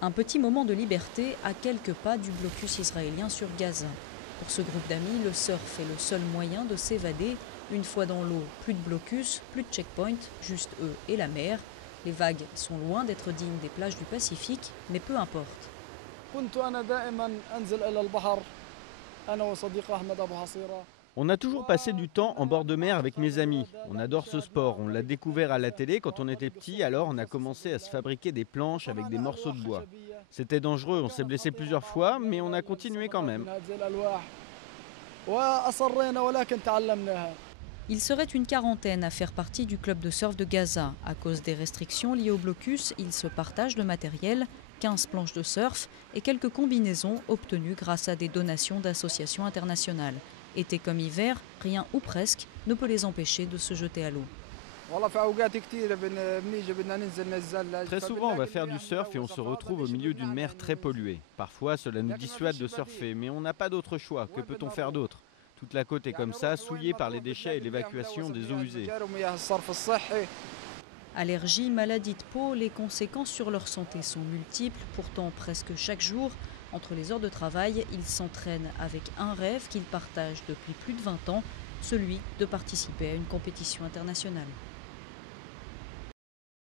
Un petit moment de liberté à quelques pas du blocus israélien sur Gaza. Pour ce groupe d'amis, le surf est le seul moyen de s'évader. Une fois dans l'eau, plus de blocus, plus de checkpoint, juste eux et la mer. Les vagues sont loin d'être dignes des plages du Pacifique, mais peu importe. On a toujours passé du temps en bord de mer avec mes amis. On adore ce sport. On l'a découvert à la télé quand on était petit, alors on a commencé à se fabriquer des planches avec des morceaux de bois. C'était dangereux, on s'est blessé plusieurs fois, mais on a continué quand même. Il serait une quarantaine à faire partie du club de surf de Gaza. À cause des restrictions liées au blocus, ils se partagent le matériel, 15 planches de surf et quelques combinaisons obtenues grâce à des donations d'associations internationales. Été comme hiver, rien ou presque ne peut les empêcher de se jeter à l'eau. Très souvent, on va faire du surf et on se retrouve au milieu d'une mer très polluée. Parfois, cela nous dissuade de surfer, mais on n'a pas d'autre choix. Que peut-on faire d'autre? Toute la côte est comme ça, souillée par les déchets et l'évacuation des eaux usées. Allergies, maladies de peau, les conséquences sur leur santé sont multiples. Pourtant, presque chaque jour, entre les heures de travail, ils s'entraînent avec un rêve qu'ils partagent depuis plus de 20 ans, celui de participer à une compétition internationale.